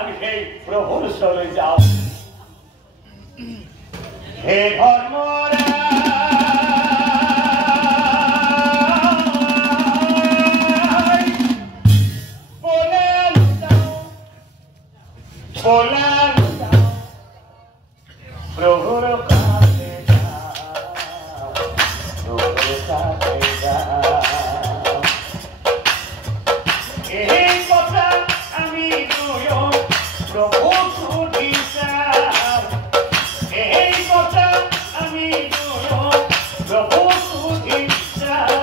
আমি সেই প্রভুর চলে যাও হে ধর্মরা বলেন প্রভুর কাছে যাও প্রভুর কাছে যাও এই কথা আমি প্রভু শুনিছাও এই কথা আমি প্রভু শুনিছাও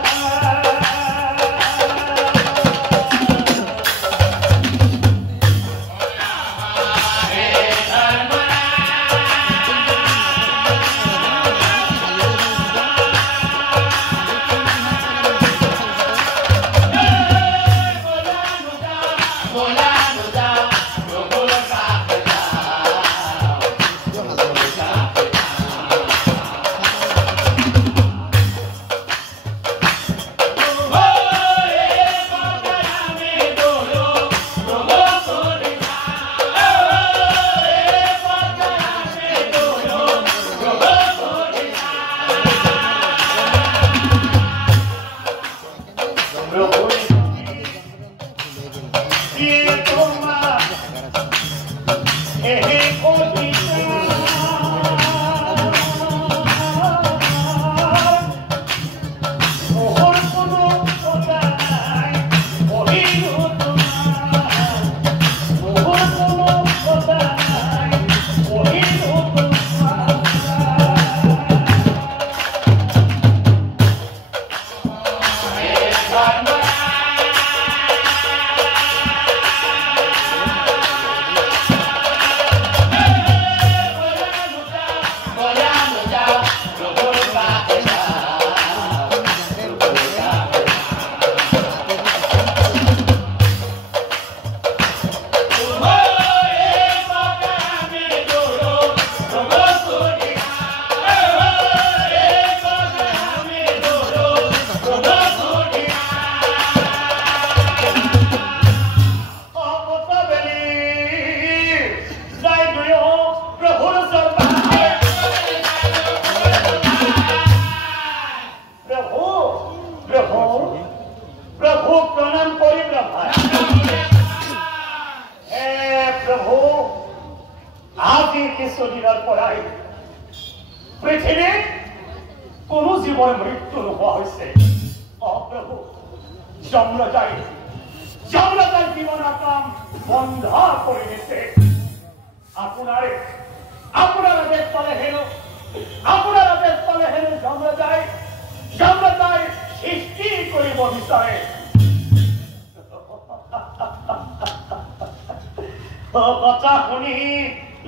কথা শুনি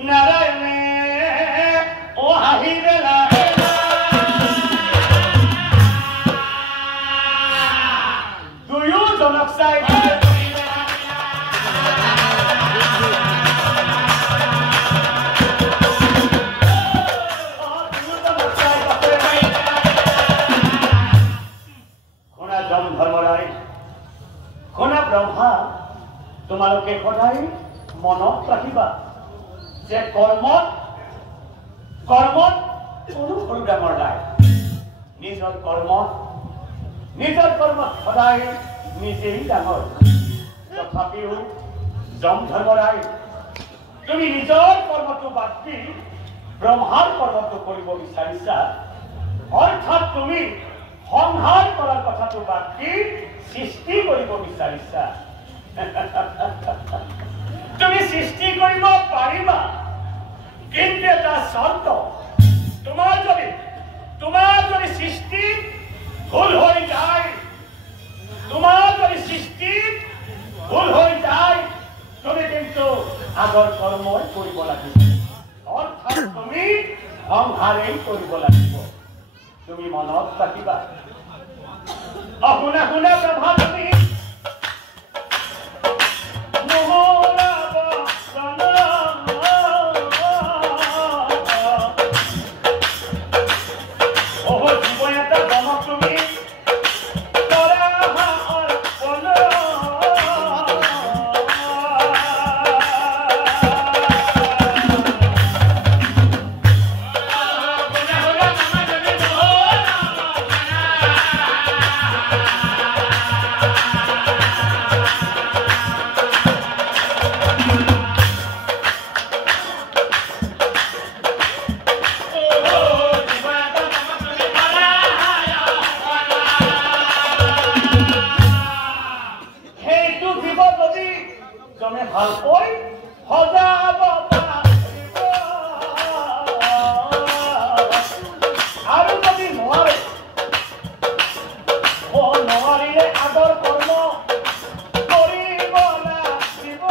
নারায়ণে ও হাঁহিবে না দুয়োজনক চাই শুনা যম ধৰ্মৰাই শুনা ব্ৰহ্মা তোমালোকে সদায় মনত ৰাখিবা যে কৰ্মত কোনো সৰু ডাঙৰ নাই নিজৰ কৰ্মত সদায় নিজেই ডাঙৰ তথাপিও যম ধৰ্মৰাই তুমি নিজৰ কৰ্মটো বাদ দি ব্ৰহ্মাৰ কৰ্মটো কৰিব বিচাৰিছা অৰ্থাৎ তুমি সংহাৰ কৰাৰ কথাটো বাদ দি সৃষ্টি কৰিব বিচাৰিছা তুমি সৃষ্টি কৰিব পাৰিবা কিন্তু এটা শৰ্ত তোমাৰ যদি সৃষ্টি ভুল হয়ে যায় তুমি কিন্তু আগৰ কৰ্মই কৰিব লাগিব অৰ্থাৎ তুমি সংহাৰেই কৰিব লাগিব তুমি মনত ৰাখিবা শুনা ব্ৰহ্মা তুমি কৈ সজাব পাৰিব আৰু যদি নোৱাৰে নোৱাৰিলে আগৰ কৰ্ম কৰিব লাগিব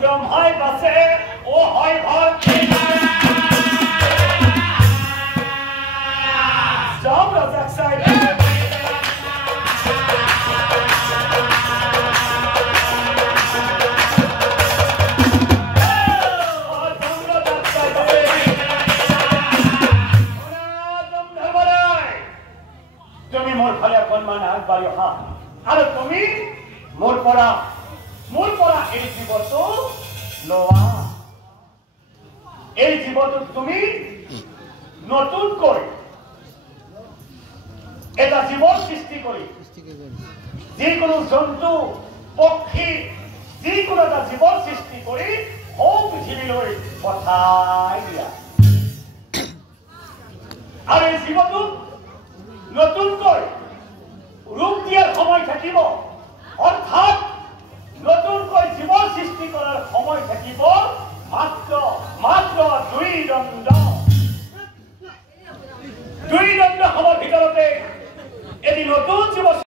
ব্ৰহ্মাই বাছে ও হয় ঘৰ যাম ৰজাক চাই তুমি মোৰ ফালে অকণমান আগবাঢ়ি অহা আৰু তুমি মোৰ পৰা এই জীৱটো লোৱা এই জীৱটোত তুমি নতুনকৈ এটা জীৱৰ সৃষ্টি কৰি যিকোনো জন্তু পক্ষী যিকোনো এটা জীৱৰ সৃষ্টি কৰি সৌ পৃথিৱীলৈ পঠাই দিয়া আৰু এই জীৱটোক নতুনকৈ ৰূপ দিয়াৰ সময় থাকিব অৰ্থাৎ নতুনকৈ জীৱৰ সৃষ্টি কৰাৰ সময় থাকিব মাত্ৰ 2 দণ্ড